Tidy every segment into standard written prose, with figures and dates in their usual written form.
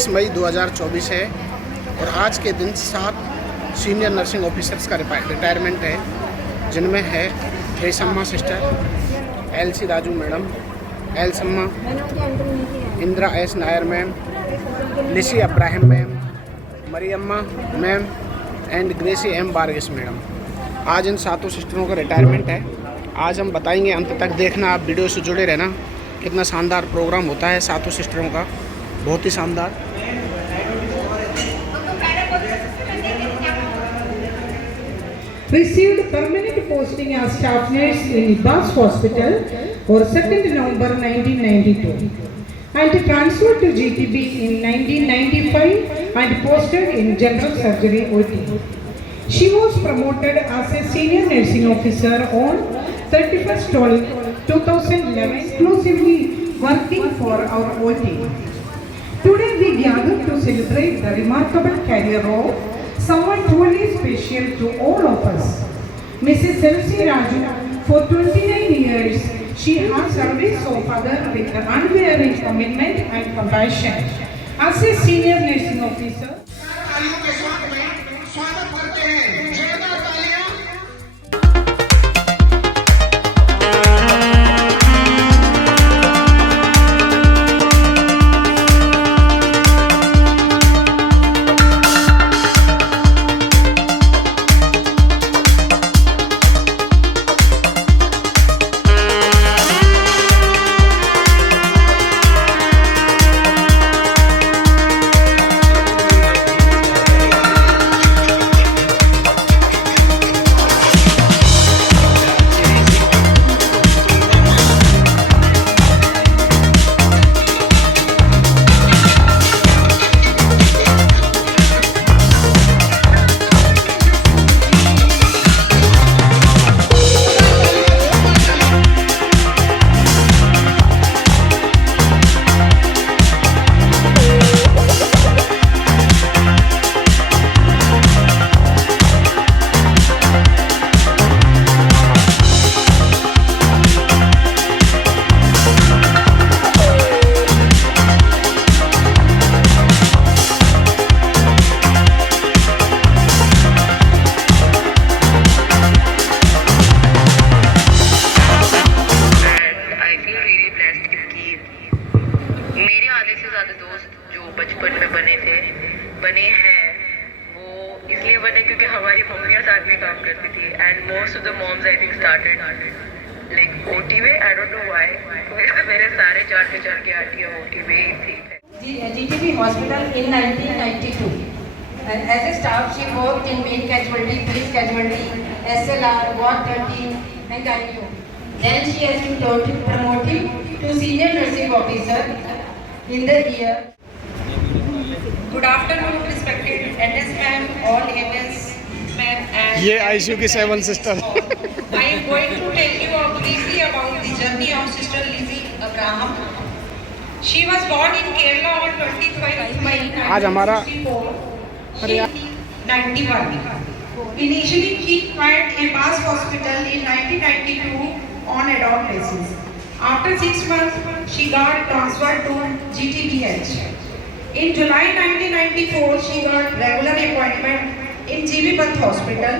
21 मई 2024 है और आज के दिन 7 सीनियर नर्सिंग ऑफिसर्स का रिटायरमेंट है, जिनमें है Reshamma sister, L C Raju madam, L Samma, Indira S Nair ma'am, Lissy Abraham ma'am, Mariyamma ma'am and Gracy M Varghese madam. आज इन 7 सिस्टरों का रिटायरमेंट है। आज हम बताएंगे, अंत तक देखना, आप वीडियो से जुड़े रहना। कितना शानदार प्रोग्राम होता है 7 सिस्टरों का, बहुत ही शानदार। Received permanent posting as staff nurse in Ibas Hospital on 2nd November 1992 and transferred to GTB in 1995 and posted in General Surgery OT. She was promoted as a senior nursing officer on 31st 2011, exclusively working for our OT. Today we gather to celebrate the remarkable career of someone truly special to all of us. Mrs. Elsie Raju, for 29 years, she has served so further with unwavering commitment and compassion. As a senior nursing officer, बने हैं वो इसलिए बने क्योंकि हमारी मम्मियाँ साथ में काम करती थी and most of the moms I think started like OT में। आई डोंट नो व्हाई मेरे सारे 4 के 4 की आंटियाँ ओटी में ही थी। GTB Hospital in 1992 and as a staff she worked in main casualty, police casualty, SLR, Ward 13 and ICU. Then she has been promoted to senior nursing officer in the year. Good afternoon, respected NS ma'am, all NS ma'am and ये ICU की 7 sister. I am going to tell you briefly about the journey of Sister Lizzie Abraham. She was born in Kerala on 25 May 1991. Initially, she worked in Ibas Hospital in 1992 on ad hoc basis. After 6 months, she got transferred to GTBH. In July 1994, she got regular appointment in GB Panth Hospital.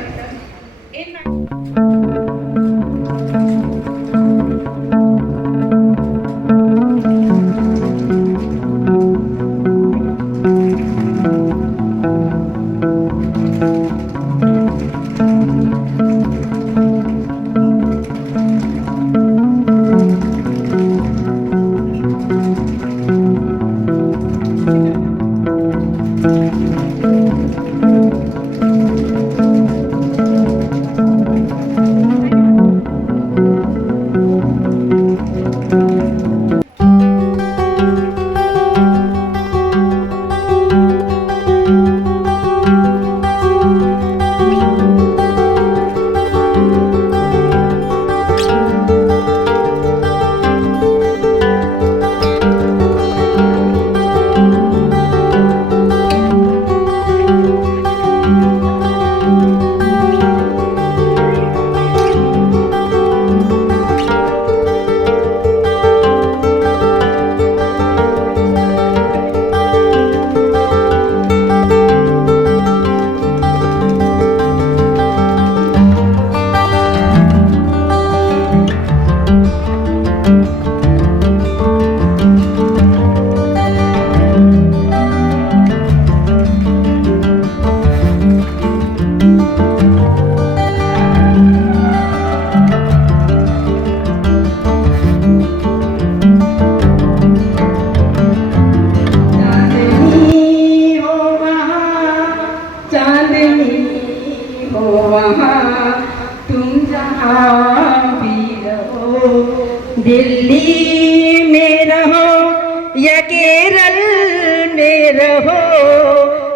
Delhi में रहो या केरल में रहो,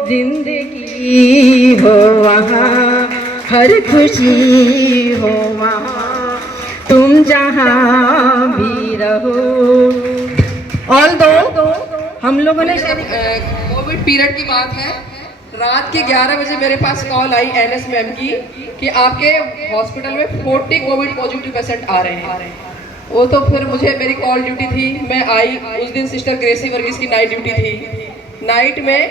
जिंदगी हो वहाँ, हर खुशी हो वहाँ, तुम जहाँ भी रहो। ऑल दो हम लोगों ने कोविड पीरियड की बात है, रात के 11 बजे मेरे पास कॉल आई एनएस मैम की कि आपके हॉस्पिटल में 40 कोविड पॉजिटिव पेशेंट आ रहे हैं। वो तो फिर मुझे मेरी कॉल ड्यूटी थी, मैं आई। उस दिन सिस्टर ग्रेसी वर्गीस की नाइट ड्यूटी थी। नाइट में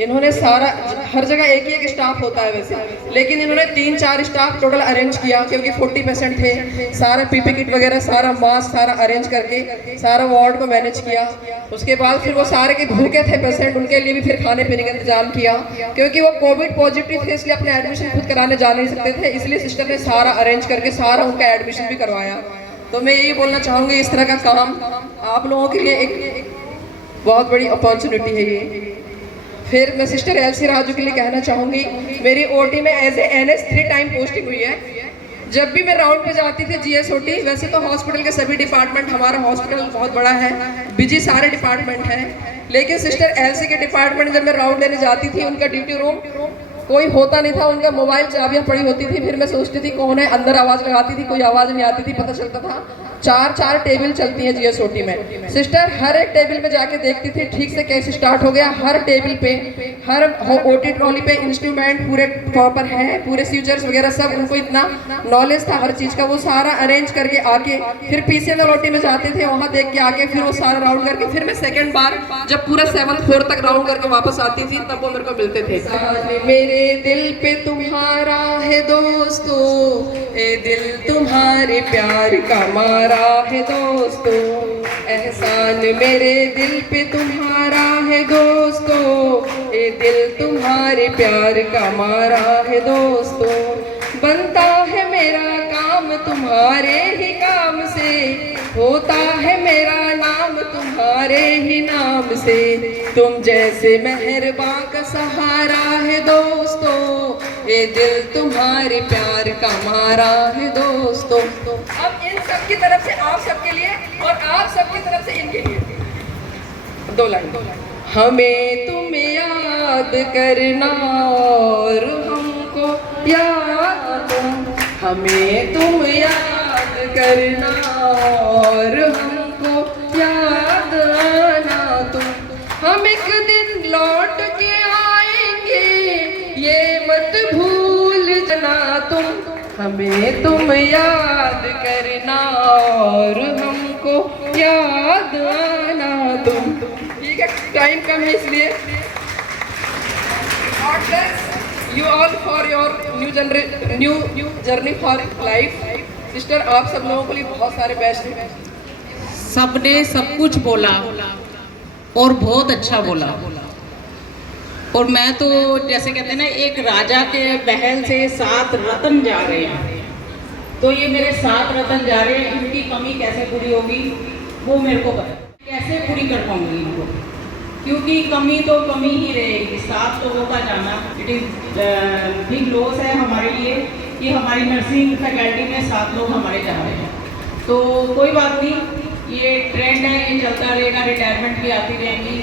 इन्होंने सारा, हर जगह एक ही एक स्टाफ होता है वैसे, लेकिन इन्होंने 3-4 स्टाफ टोटल अरेंज किया क्योंकि 40 पेशेंट थे। सारा पीपी किट वगैरह, सारा मास्क, सारा अरेंज करके सारा वार्ड को मैनेज किया। उसके बाद फिर वो सारे के भूखे थे पेशेंट, उनके लिए भी फिर खाने पीने का इंतजाम किया क्योंकि वो कोविड पॉजिटिव थे, इसलिए अपने एडमिशन खुद कराने जा नहीं सकते थे। इसलिए सिस्टर ने सारा अरेंज करके सारा उनका एडमिशन भी करवाया। तो मैं यही बोलना चाहूँगी, इस तरह का काम आप लोगों के लिए एक बहुत बड़ी अपॉर्चुनिटी है ये। फिर मैं सिस्टर एलसी राजू के लिए कहना चाहूँगी, मेरी ओटी में as a NS 3 time posting हुई है। जब भी मैं राउंड पे जाती थी GSOT, वैसे तो हॉस्पिटल के सभी डिपार्टमेंट, हमारा हॉस्पिटल बहुत बड़ा है, बिजी सारे डिपार्टमेंट हैं, लेकिन सिस्टर एलसी के डिपार्टमेंट जब मैं राउंड लेने जाती थी, उनका ड्यूटी रूम कोई होता नहीं था, उनका मोबाइल चाबियाँ पड़ी होती थी। फिर मैं सोचती थी कौन है, अंदर आवाज़ लगाती थी, कोई आवाज़ नहीं आती थी, पता चलता था 4 टेबल चलती है GSOT में। सिस्टर हर एक टेबल पे जाके देखती थी ठीक से केस स्टार्ट हो गया, हर टेबल पे, हर OT ट्रॉली पे इंस्ट्रूमेंट पूरे प्रॉपर है, पूरे सीजर्स वगैरह सब, उनको इतना नॉलेज था हर चीज़ का। वो सारा अरेंज करके आके फिर PCNL OT में जाते थे, वहाँ देख के आके फिर वो सारा राउंड करके, फिर मैं सेकेंड बार जब पूरा 7th फ्लोर तक राउंड करके वापस आती थी, तब वो मेरे को मिलते थे। मेरे दिल पे तुम्हारा है दोस्तों, ए दिल तुम्हारे प्यार का मारा है दोस्तों, एहसान मेरे दिल पे तुम्हारा है दोस्तों, ए दिल तुम्हारे प्यार का मारा है दोस्तों। बनता है मेरा काम तुम्हारे ही काम से, होता है मेरा नाम तुम्हारे ही नाम से, तुम जैसे मेहरबां का सहारा है दोस्तों, ये दिल तुम्हारे प्यार का मारा है दोस्तों। अब इन सब की तरफ से आप सबके लिए और आप सबकी तरफ से इनके लिए 2 लाइन। हमें तुम याद करना और हमको याद, हमें तुम याद करना और हमको याद आना तुम, हम एक दिन लौट के आएंगे ये मत भूल जाना तुम, हमें तुम याद करना और हमको याद आना तुम। ठीक है, टाइम कम है इसलिए God bless you all for your new journey for life। Sister आप सब लोगों के लिए बहुत सारे बेस्ट हैं। सबने सब कुछ बोला और बहुत अच्छा बोला, और मैं तो जैसे कहते हैं ना, एक राजा के महल से 7 रत्न जा रहे हैं, तो ये मेरे 7 रत्न जा रहे हैं, इनकी कमी कैसे पूरी होगी वो मेरे को पता, कैसे पूरी कर पाऊंगी इनको, क्योंकि कमी तो कमी ही रहेगी। 7 लोगों का जाना इट इज़ बिग लॉस है हमारे लिए कि हमारी नर्सिंग फैकल्टी में 7 लोग हमारे जा रहे हैं। तो कोई बात नहीं, ये ट्रेंड है, ये चलता रहेगा, रिटायरमेंट भी आती रहेंगी।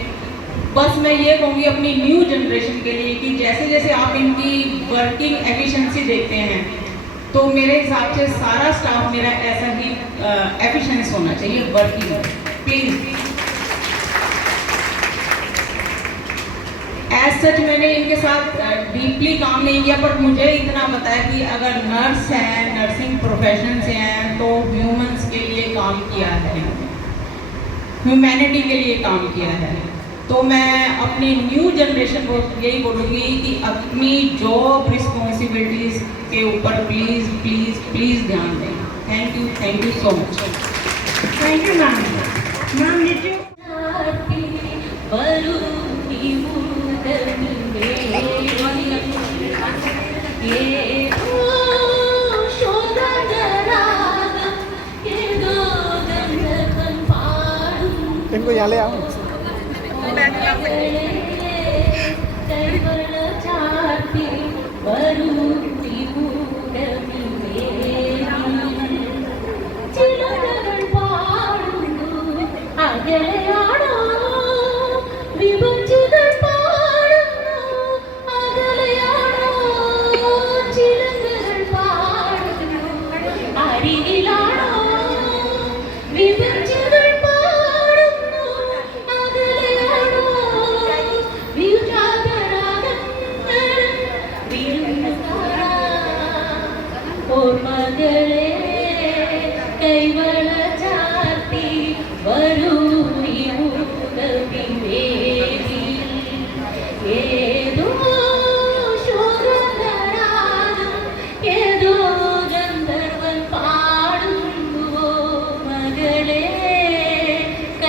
बस मैं ये कहूँगी अपनी न्यू जनरेशन के लिए कि जैसे जैसे आप इनकी वर्किंग एफिशिएंसी देखते हैं, तो मेरे हिसाब से सारा स्टाफ मेरा ऐसा ही एफिशिएंस होना चाहिए वर्किंग। प्लीज़ एज सच मैंने इनके साथ डीपली काम नहीं किया, पर मुझे इतना पता है कि अगर नर्स हैं, नर्सिंग प्रोफेशन से हैं, तो ह्यूमंस के लिए काम किया है, ह्यूमैनिटी के लिए काम किया है। तो मैं अपनी न्यू जनरेशन को यही बोलूँगी कि अपनी जॉब रिस्पॉन्सिबिलिटीज़ के ऊपर प्लीज़ प्लीज़ प्लीज़ ध्यान दें। Thank you so much. Thank you, ma'am. Ma'am, did you? इनको यहाँ ले आओ। चिलगड़ पाड़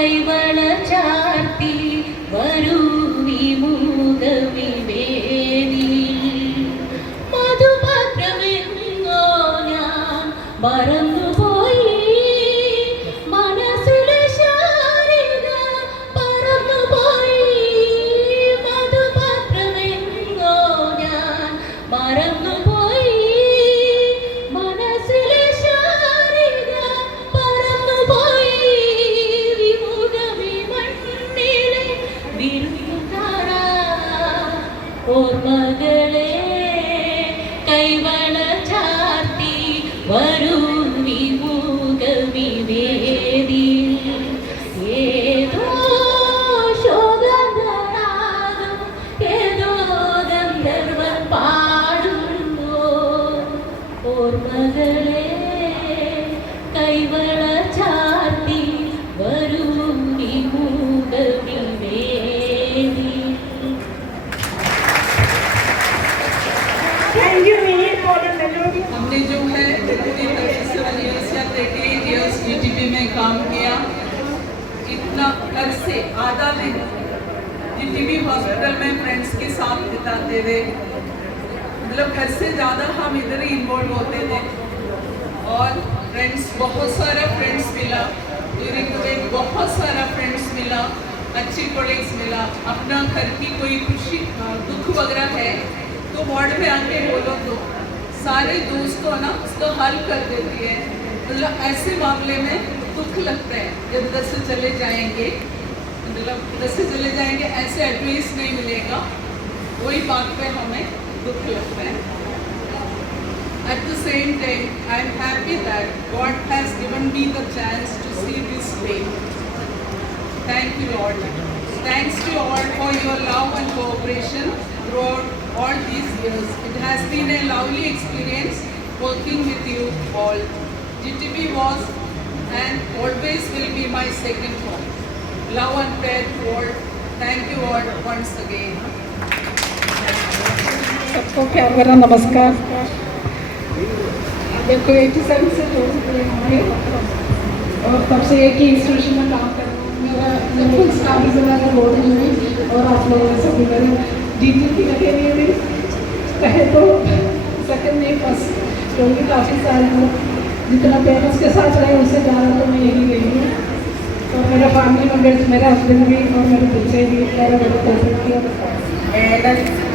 കൈവള ചാർത്തി വരൂ വിമുഖവിവേദി മധുപാത്രമെങ്ങോ ഞാൻ മറന്നുപോയി മനസ്സിലെ ശാരിക പറന്നുപോയി മധുപാത്രമെങ്ങോ ഞാൻ മറന്നുപോയി മനസ്സിലെ ശാരിക പറന്നുപോയി വിമുഖമി മണ്ണിലെ വിരുന്നുകാരാ ഓർമ്മകളെ കൈവള ചാർത്തി വരൂ വിമുഖവിവേദി ഏതോ ശോകനാദം ഏതോ ഗന്ധർവൻ പാടുന്നു ഓർമ്മകളെ കൈവള ചാർത്തി വരൂ വിമുഖവിവേദി हमने जो है 37 years या 38 years जीटीपी में काम किया, इतना अरसे आधा दिन जीटीपी हॉस्पिटल में फ्रेंड्स के साथ बिताते थे। मतलब घर से ज़्यादा हम इधर ही इन्वॉल्व होते थे और फ्रेंड्स, बहुत सारा फ्रेंड्स मिला ड्यूरिंग द वीक, बहुत सारा फ्रेंड्स मिला, अच्छी कोलिग्स मिला। अपना घर की कोई खुशी दुख वगैरह है तो वार्ड में आके बोलो तो सारे दोस्तों ना उसको हल कर देती है। मतलब ऐसे मामले में दुख लगता है जब इधर से चले जाएंगे, मतलब इधर से चले जाएंगे ऐसे एडवाइस नहीं मिलेगा, वही बात पे हमें दुख लगता है। At the same time, I am happy that God has given me the chance to see this day. Thank you, Lord. Thanks to all for your love and cooperation throughout all these years. It has been a lovely experience working with you all. GTB was and always will be my second home. Love and prayer to all. Thank you all once again. सबको प्यार भरा नमस्कार। देखो 87 से जो और तब से एक ही इंस्टीट्यूशन में काम कर रहा हूँ। मेरा फुल स्टाफ से मेरा बोर्ड है और आप लोगों से भी मेरे जीटीपी के लिए भी कहे तो सेकंड नहीं फर्स्ट, क्योंकि काफ़ी सारे लोग जितना पेरेंट्स के साथ रहे उससे ज़्यादा तो मैं यही गई हूँ। और मेरे फैमिली मेम्बर्स, मेरे हस्बैंड भी और मेरे बच्चे भी मेरे कोशिश किया।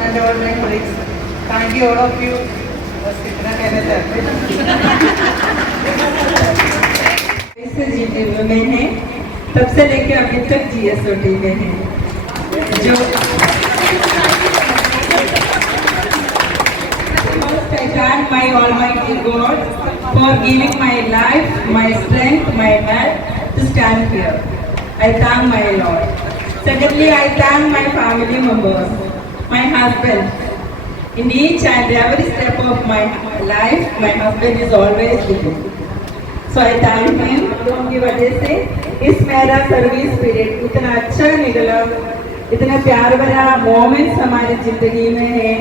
and all my colleagues, thank you all of you. बस इतना कहना चाहते हैं। इससे जीटीबी में है, तब से लेके अभी तक जीएसओटी में है। जो I thank my Almighty God for giving my life, my strength, my health to stand here. I thank my Lord. Secondly, I thank my family members, my husband. In each and every step of my life, my husband is always with me. So I thank him. उनकी वजह से इस मेरा service period इतना अच्छा निकला, इतने प्यार भरा मोमेंट्स हमारी जिंदगी में है।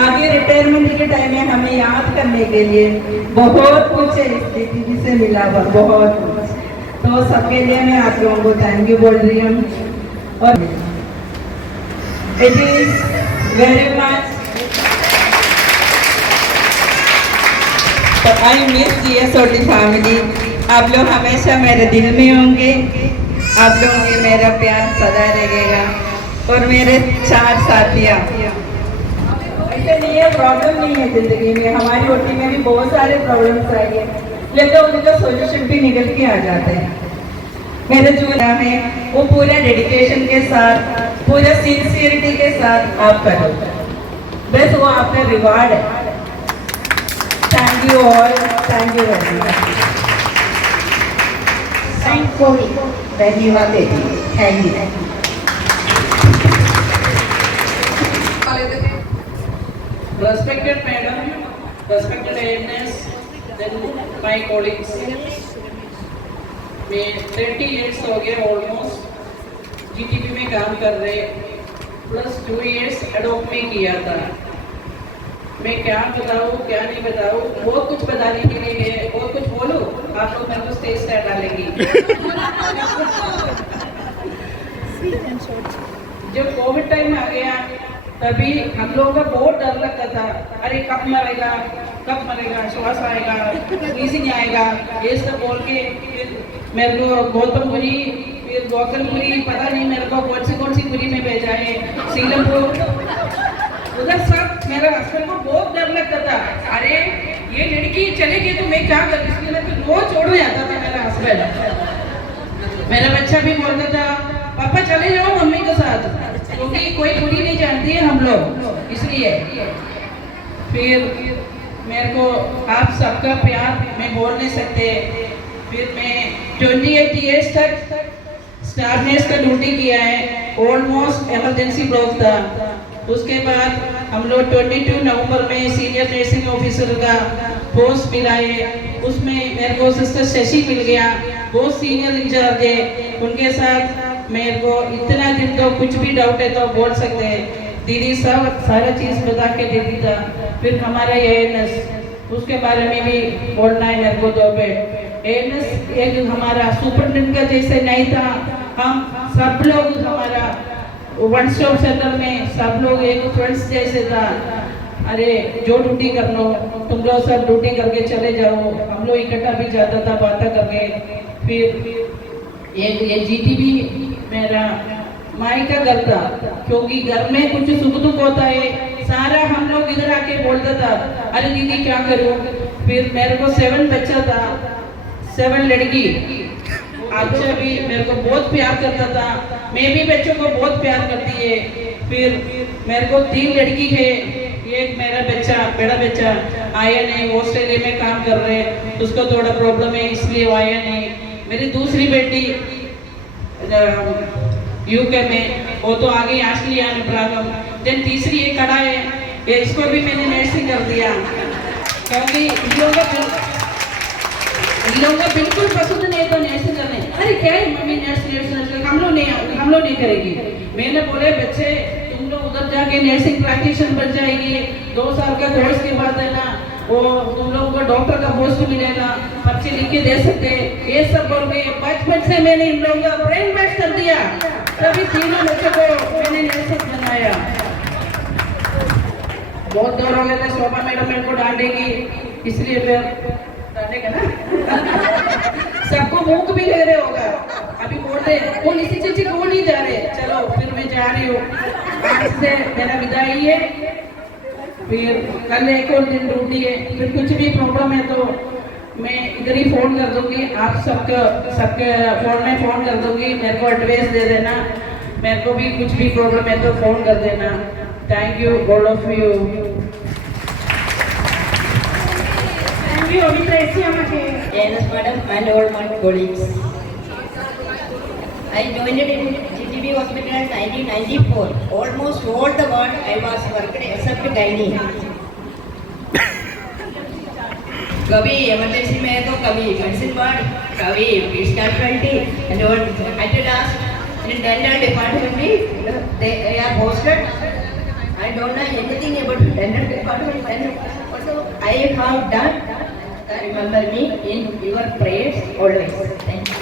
आगे रिटायरमेंट के टाइम में हमें याद करने के लिए बहुत कुछ है इस जीटीबी से मिला हुआ, बहुत कुछ। तो सबके लिए मैं आप लोगों को थैंक यू बोल रही हूँ। और it is very much I miss GSOT family. आप लोग हमेशा मेरे दिल में होंगे, आप लोगों के मेरा प्यार सदा रहेगा। और मेरे 4 साथियाँ, ऐसे नहीं है प्रॉब्लम नहीं है जिंदगी में, हमारी ओटी में भी बहुत सारे प्रॉब्लम्स आई है, लेकिन उनका सोल्यूशन भी निकल के आ जाते हैं। मेरे जो है वो पूरा डेडिकेशन के साथ, पूरा सिंसियरिटी के साथ आप करो, बस वो आपका रिवार्ड है। Thank you all, thank you very much. Thank you very much. Thank you. Respected madam, respected ANS, then my colleagues. मैं 30 years हो गए ऑलमोस्ट जीटीपी में काम कर रहे, प्लस 2 years एडोप में किया था। मैं क्या बताऊँ क्या नहीं बताऊँ, बहुत कुछ बताने के लिए है, बहुत कुछ बोलूँ, आप लोग मेरे को स्टेज से हटा लेंगी। जब कोविड टाइम आ गया तभी हम लोगों का बहुत डर लगता था, अरे कब मरेगा, श्वास आएगा, स्नीजिंग आएगा, ये सब बोल के फिर मेरे को गौतमपुरी, फिर गोकलपुरी, पता नहीं मेरे को कौन सी पुरी में भेजा है, सीलमपुर, उधर सब मेरा हस्बैंड को बहुत डर लगता था, अरे ये लड़की चलेगी तो मैं क्या करूँ, इसलिए मैं तो रोज छोड़ने आता था मेरा हस्बैंड। मेरा बच्चा भी बोलता था पापा चले जाओ मम्मी के साथ, क्योंकि कोई पूरी नहीं जानती है हम लोग, इसलिए फिर मेरे को आप सबका प्यार मैं बोल नहीं सकते। फिर मैं 28 ईयर्स तक स्टाफ नर्स का ड्यूटी किया है, ऑलमोस्ट इमरजेंसी ब्लॉक था। उसके बाद हम लोग 22 नवंबर में सीनियर नर्सिंग ऑफिसर का पोस्ट मिला है, उसमें मेरे को सिस्टर शशि मिल गया, बहुत सीनियर इंचार्ज है, उनके साथ मेरे को इतना दिन तो कुछ भी डाउट है तो बोल सकते हैं, दीदी सब सारा चीज़ बता के देती था। फिर हमारा एएनएस, उसके बारे में भी बोलना है मेरे को 2 मिनट। एएनएस एक हमारा सुपरिटेंडेंट का जैसे नहीं था, हम सब लोग हमारा वन स्टॉप सेंटर में सब लोग एक फ्रेंड्स जैसे था, अरे जो ड्यूटी कर लो तुम लोग सब ड्यूटी करके चले जाओ, हम लोग इकट्ठा भी जाता था बातें करके। फिर ये जीटीबी मेरा माई का घर था, क्योंकि घर में कुछ सुख दुख होता है, सारा हम लोग इधर आके बोलता था, अरे दीदी क्या करूं। फिर मेरे को 7 बच्चा था, 7 लड़की, अच्छा भी मेरे को बहुत प्यार करता था, मैं भी बच्चों को बहुत प्यार करती है। फिर मेरे को 3 लड़की है, एक मेरा बच्चा बड़ा बच्चा आया नहीं, ऑस्ट्रेलिया में काम कर रहे हैं, उसको थोड़ा प्रॉब्लम है इसलिए वो आया नहीं। मेरी दूसरी बेटी यूके में, वो तो आ गई ऑस्ट्रेलिया में प्रागम। देन तीसरी एक खड़ा है, इसको भी मैंने नर्सिंग कर दिया, क्योंकि इन लोगों का बिल्कुल पसंद नहीं तो नर्सिंग करने, अरे क्या है मम्मी नर्स हम लोग नहीं करेगी। मैंने बोले बच्चे तुम लोग उधर जाके नर्सिंग प्रैक्टिशनर बन जाएगी, 2 साल का कोर्स के बाद है ना वो तुम लोगों को डॉक्टर का पोस्ट मिलेगा, पर्चे लिख के दे सकते, ये सब बोल के बचपन से मैंने इन लोगों का ब्रेन वॉश कर दिया, तभी तीनों बच्चों को मैंने नर्सिंग बनाया। बहुत दूर हो गए थे, शोभा मैडम मेरे को डांटेगी, इसलिए फिर डांटेगा ना सबको मुंह भी ले रहे होगा, अभी बोल रहे कौन इसी चीज को नहीं जा रहे, चलो फिर मैं जा रही हूँ, आज से मेरा विदाई है। फिर कल एक और दिन ड्यूटी है, फिर कुछ भी प्रॉब्लम है तो मैं इधर ही फ़ोन कर दूंगी, आप सबके फ़ोन में फ़ोन कर दूंगी, मेरे को एड्रेस दे देना, मेरे को भी कुछ भी प्रॉब्लम है तो फ़ोन कर देना। Thank you all of you. Thank you, Yes, madam, and all my colleagues. I joined in GTB hospital in 1994. Almost all the ward I was worked except gynae. कभी इमरजेंसी में है तो कभी medicine ward, कभी speciality and all. At last in dental department they are posted. I don't know anything about dental department and also I have done. Remember me in your prayers always. Thank you.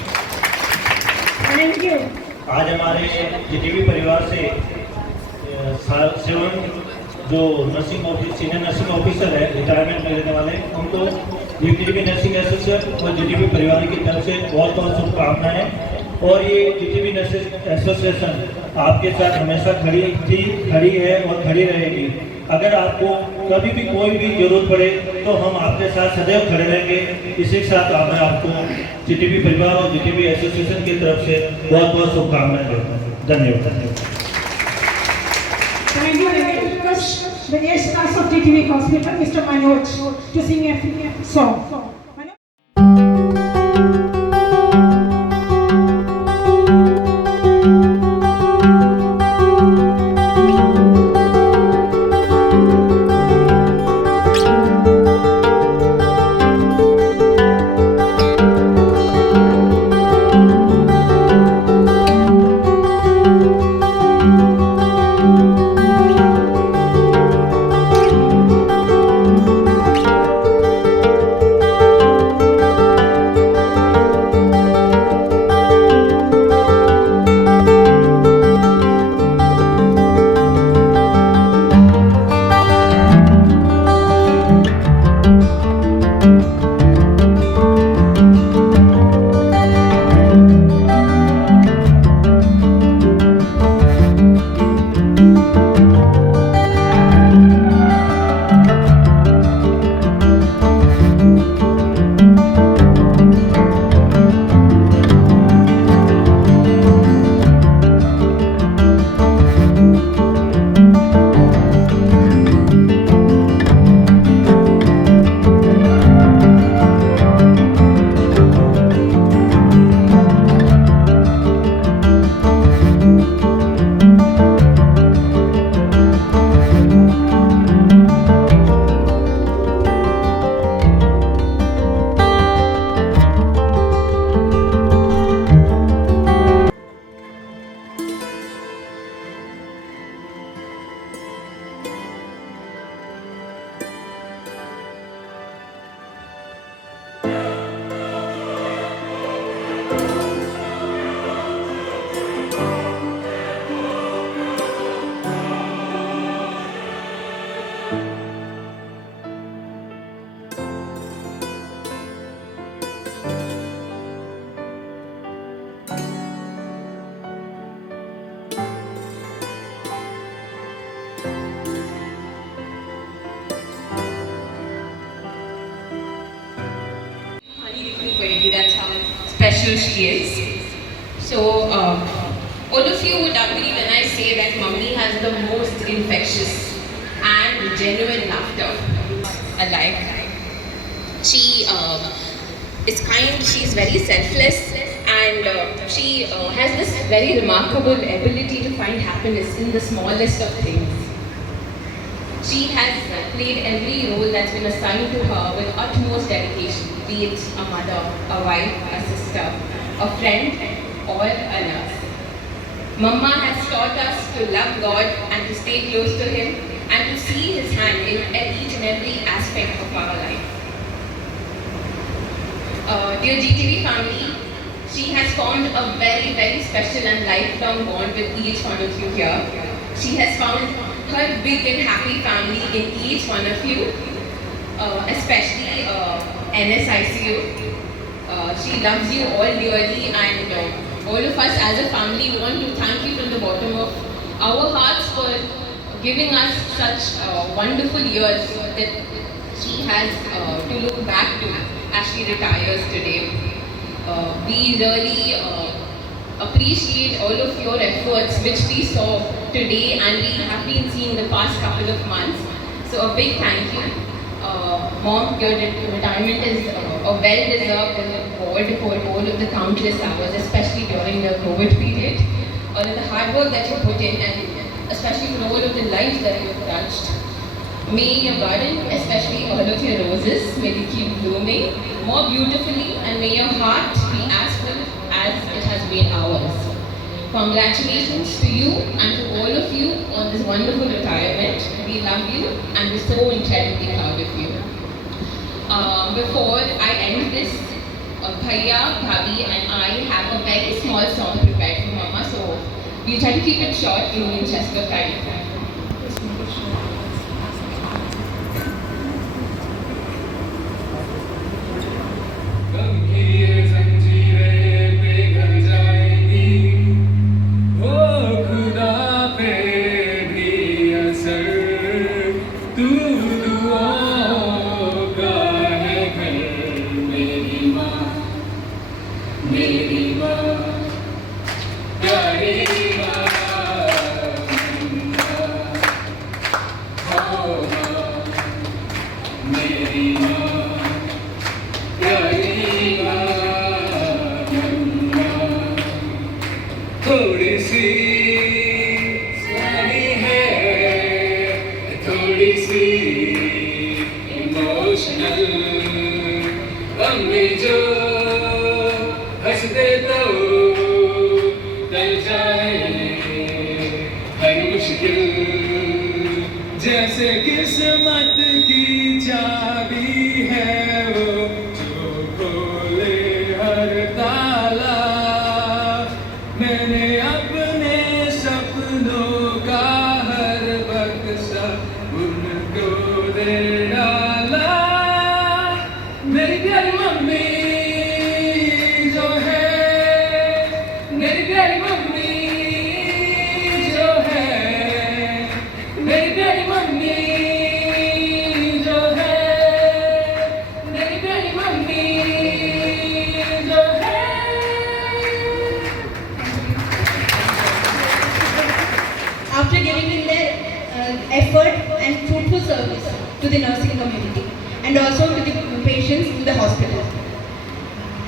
Thank you. आज हमारे GTB परिवार से 7 जो senior nursing officer है retirement में लेने वाले, उनको जीटीबी नर्सिंग एसोसिएशन और जीटीबी परिवार की तरफ से बहुत बहुत शुभकामनाएं। और ये जीटीबी नर्सिंग एसोसिएशन आपके साथ हमेशा खड़ी है और खड़ी रहेगी। अगर आपको कभी भी कोई भी जरूरत पड़े तो हम आपके साथ सदैव खड़े रहेंगे। इसी के साथ मैं आपको जीटीबी परिवार और जीटीबी एसोसिएशन की तरफ से बहुत बहुत शुभकामनाएं देता हूँ। धन्यवाद। Thank you. I request the guest of GTB Hospital, Mr. Manoj, to sing a song. Maybe that's how special she is. So, all of you would agree when I say that Mummy has the most infectious and genuine laughter alike. She is kind, she is very selfless, and she has this very remarkable ability to find happiness in the smallest of things. She has played every role that's been assigned to her with utmost dedication, be it a mother, a wife, a sister, a friend, or a nurse. Mama has taught us to love God and to stay close to Him and to see His hand in each and every aspect of our life. Dear GTV family, she has formed a very, very special and lifelong bond with each one of you here. She has found her big and happy family in each one of you, especially NSICU. She loves you all dearly, and all of us as a family want to thank you from the bottom of our hearts for giving us such wonderful years that she has to look back to as she retires today. We really appreciate all of your efforts which we saw today and we have been seeing the past couple of months. So a big thank you. Mom, your retirement is a well-deserved reward for all of the countless hours, especially during the COVID period. All of the hard work that you put in, and especially for all of the lives that you have touched. May your garden, especially all of your roses, may they keep blooming more beautifully, and may your heart be as full as it has been ours. Congratulations to you and to all of you on this wonderful retirement. We love you and we're so incredibly proud of you. Before I end this, Bhaiya, Bhabi and I have a very small song prepared for Mama, so we'll try to keep it short in the interest of time. थोड़ी सी सारी है, थोड़ी सी emotional, mummy जो हंस दे तो टल जाए हर मुश्किल, जैसे किस्मत की चाबी है वो जो खोले हर ताला। मैंने अपने सपनों का हर बक्सा उनको दे डाला। मेरी प्यारी मम्मी जो है, मेरी प्यारी मम्मी जो है, मेरी प्यारी मम्मी जो है, मेरी प्यारी मम्मी जो है। After giving in their effort and fruitful service to the nursing community and also to the patients to the hospital.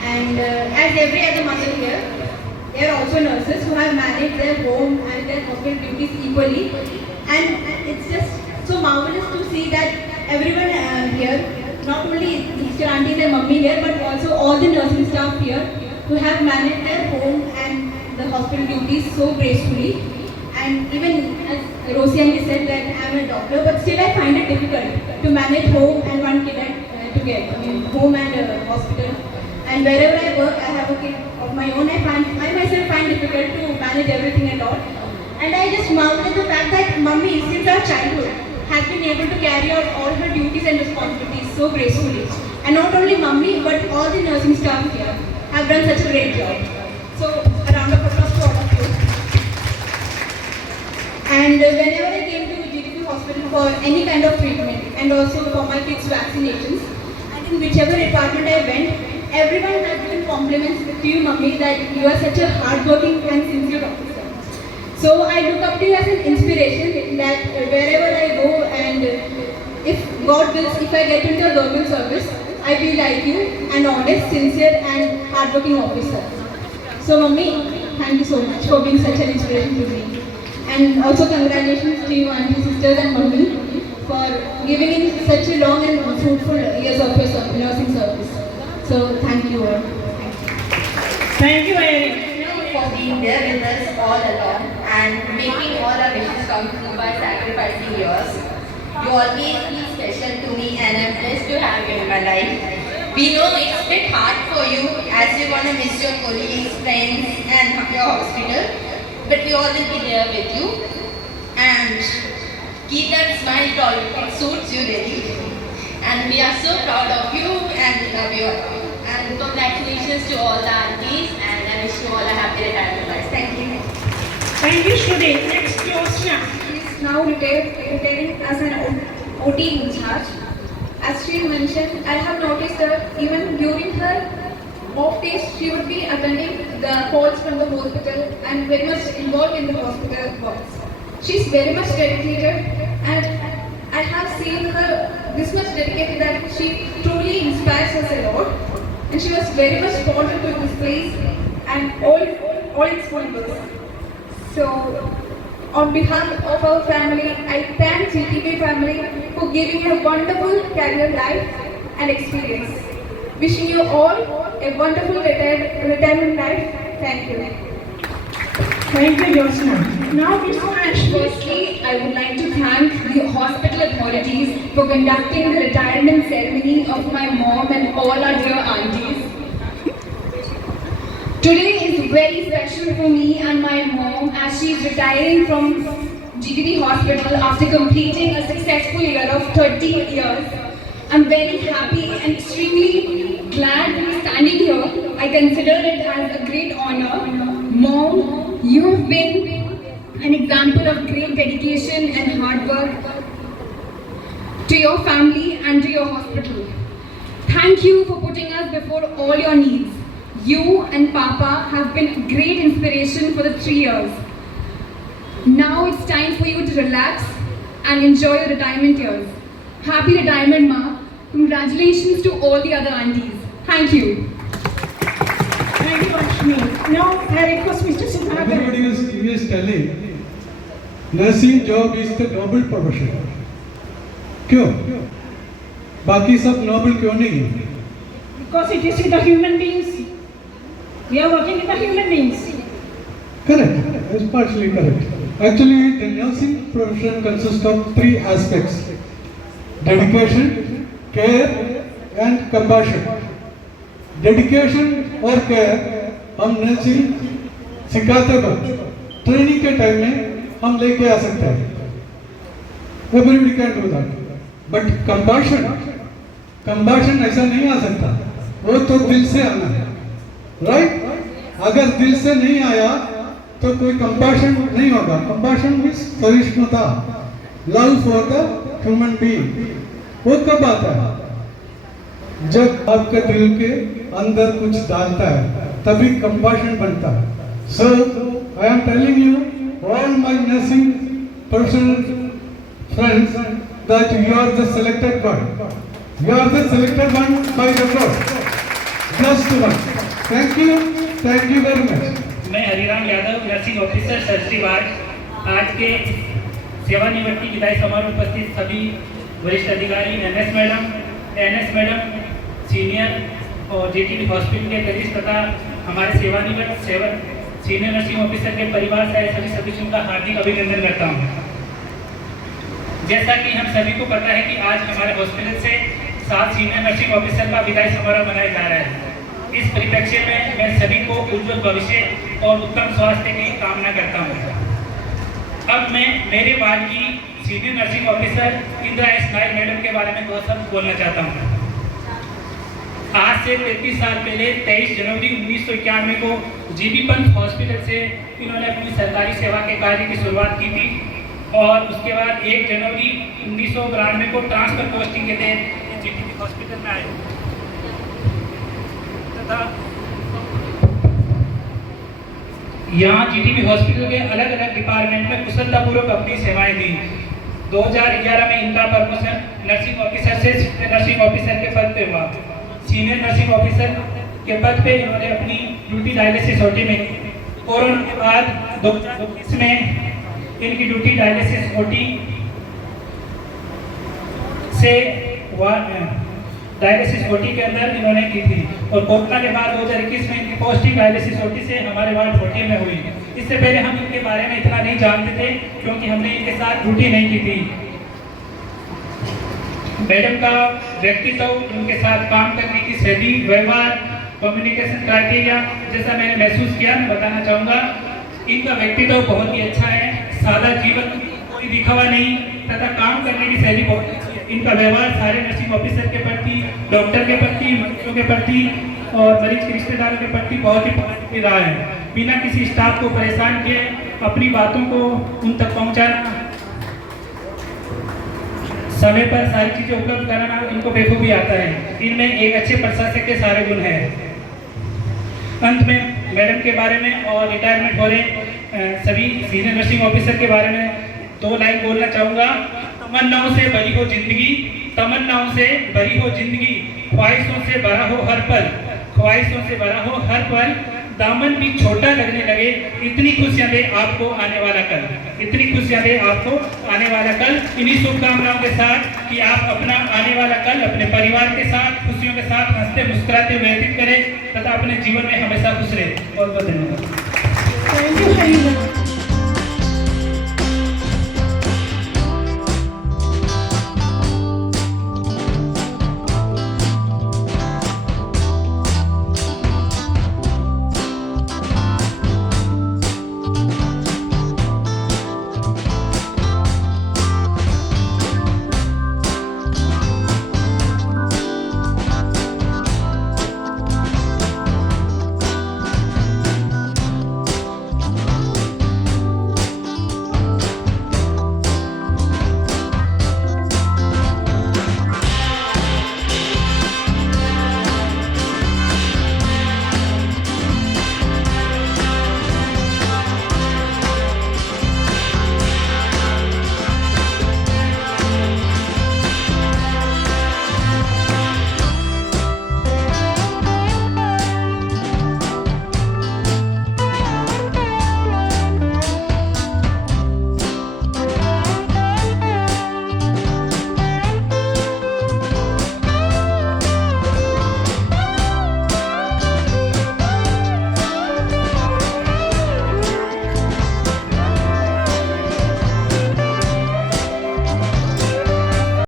And as every other mother here, they are also nurses who have managed their home and their hospital duties equally. And it's just so marvelous to see that everyone here, not only Mr. Auntie and Mummy here, but also all the nursing staff here who have managed their home and the hospital duties so gracefully. And even as Rosie Auntie said that I am a doctor, but still I find it difficult to manage home and one kid together. I mean, home and hospital. And wherever I work, I have a kid of my own. I myself find difficult to manage everything and all. And I just marvel at the fact that Mummy, since our childhood, has been able to carry out all her duties and responsibilities so gracefully. And not only Mummy, but all the nursing staff here have done such a great job. So, a round of applause to all of you. And whenever I came to GTP hospital for any kind of treatment and also for my kids' vaccinations, and in whichever department I went, everyone has given compliments to you, Mummy, that you are such a hardworking and sincere officer. So I look up to you as an inspiration that wherever I go and if God wills, if I get into a government service, I be like you, an honest, sincere and hardworking officer. So Mummy, thank you so much for being such an inspiration to me. And also congratulations to you, auntie, sisters and Mummy, for giving in such a long and fruitful years of your nursing service. So thank you all. Thank you, Mary. For being there with us all along and making all our wishes come true by sacrificing yours. You always feel special to me and I'm blessed to have you in my life. We know it's a bit hard for you as you're going to miss your colleagues, friends and your hospital. But we all will be there with you. And keep that smile tall, it suits you really. And we are so proud of you and we love you all. And congratulations to all the aunties and I wish you all a happy retirement life. Thank you. Thank you, Shruti. Next, Jyotsna. She is now retiring as an OT in charge. As she mentioned, I have noticed that even during her off days, she would be attending the calls from the hospital and very much involved in the hospital calls. She is very much dedicated and I have seen her this much dedicated that she truly inspires us a lot. And she was very much important to this place and all its members. So, on behalf of our family, I thank GTB family for giving me a wonderful career life and experience. Wishing you all a wonderful retirement life. Thank you. Thank you, Jyotsna. Now it's Ash. Firstly, I would like to thank the hospital authorities for conducting the retirement ceremony of my mom and all our dear aunties. Today is very special for me and my mom as she is retiring from GTB Hospital after completing a successful year of 30 years. I'm very happy and extremely glad to be standing here. I consider it as a great honor. Mom, you have been an example of great dedication and hard work to your family and to your hospital. Thank you for putting us before all your needs. You and Papa have been a great inspiration for the 3 years. Now it's time for you to relax and enjoy your retirement years. Happy retirement, Ma. Congratulations to all the other aunties. Thank you. Thank you, Ashmi. Now I request Mr. Sudhakar. Everybody is telling nursing job is the noble profession. क्यों? बाकी सब noble क्यों नहीं? Because it is with the human beings. We are working with the human beings. Correct. It's partially correct. Actually, the nursing profession consists of 3 aspects: dedication, care, and compassion. Dedication और care हम nursing सिखाते वक्त training के time में हम लेके आ सकते हैं. Everybody can do that. But compassion ऐसा नहीं आ सकता. वो तो दिल से आना है, right? अगर दिल से नहीं आया तो कोई compassion नहीं होगा. Compassion means सहिष्णुता, love for the human being. वो कब आता है? जब आपके दिल के अंदर कुछ डालता है तभी कंपैशन बनता है. So I am telling you, all my nursing professional friends, that you are the selected one. You are the selected one by the Lord. Blessed one. Thank you very much. मैं Hariram Yadav, nursing officer सरसीबाग, आज के सेवानिवृत्ति विदाई समारोह में उपस्थित सभी वरिष्ठ अधिकारी, एनएस मैडम, सीनियर और जेटीबी हॉस्पिटल के कलीग तथा हमारे सेवानिवृत्त सीनियर नर्सिंग ऑफिसर के परिवार से आए सभी सदस्यों का हार्दिक अभिनंदन करता हूं. जैसा कि हम सभी को पता है कि आज हमारे हॉस्पिटल से 7 सीनियर नर्सिंग ऑफिसर का विदाई समारोह मनाया जा रहा है. इस परिप्रेक्ष्य में मैं सभी को उज्जवल भविष्य और उत्तम स्वास्थ्य की कामना करता हूँ. अब मैं मेरे वार्ड की senior nursing officer Indira S Nair madam के बारे में 2 शब्द बोलना चाहता हूँ. आज से 33 साल पहले 23 जनवरी 1991 को जीबी पंत हॉस्पिटल से इन्होंने अपनी सरकारी सेवा के कार्य की शुरुआत की थी और उसके बाद 1 जनवरी 1992 को ट्रांसफर पोस्टिंग के तहत जीबी हॉस्पिटल में आए. तथा यहाँ जीटीबी हॉस्पिटल के अलग अलग डिपार्टमेंट में कुशलतापूर्वक अपनी सेवाएं दी। 2011 में इनका प्रमोशन नर्सिंग ऑफिसर से नर्सिंग ऑफिसर के पद पे हुआ। सीनियर नर्सिंग ऑफिसर के पद पे इन्होंने अपनी ड्यूटी डायलिसिस ओटी में की। कोरोना के बाद 2020 में इनकी ड्यूटी डायलिसिस ओटी से डायलिसिस ओटी के अंदर इन्होंने की थी और कोरोना के बाद 2021 में इनकी पोस्टिंग डायलिसिस ओटी से हमारे वार्ड 14 में हुई। इससे पहले हम इनके बारे में इतना नहीं जानते थे क्योंकि हमने इनके साथ ड्यूटी नहीं की थी। मैडम का व्यक्तित्व, उनके साथ काम करने की शैली, व्यवहार, कम्युनिकेशन क्राइटेरिया जैसा मैंने महसूस किया, मैं बताना चाहूँगा। इनका व्यक्तित्व बहुत ही अच्छा है, सादा जीवन, कोई दिखावा नहीं तथा काम करने की शैली बहुत अच्छी है। इनका व्यवहार सारे नर्सिंग ऑफिसर के प्रति, डॉक्टर के प्रति, मरीजों के प्रति और मरीज के रिश्तेदारों के प्रति बहुत ही पॉजिटिव रहा है। बिना किसी स्टाफ को परेशान किए अपनी बातों को उन तक पहुंचाना, समय पर सारी चीजें उपलब्ध कराना इनको बेखूबी आता है। इनमें एक अच्छे प्रशासक के सारे गुण हैं। अंत में मैडम के बारे में और रिटायरमेंट हो रहे सभी सीनियर नर्सिंग ऑफिसर के बारे में 2 लाइन बोलना चाहूँगा। तमन्नाओं से भरी हो जिंदगी, तमन्नाओं से भरी हो जिंदगी, ख्वाहिशों से भरा हो हर पल, ख्वाहिशों से भरा हो हर पल, दामन भी छोटा लगने लगे, इतनी खुशियां दे आपको आने वाला कल, इतनी खुशियां दे आपको आने वाला कल। इन्हीं शुभकामनाओं के साथ कि आप अपना आने वाला कल अपने परिवार के साथ खुशियों के साथ हंसते मुस्कुराते व्यतीत करें तथा अपने जीवन में हमेशा खुश रहे। बहुत बहुत धन्यवाद। Thank you very much.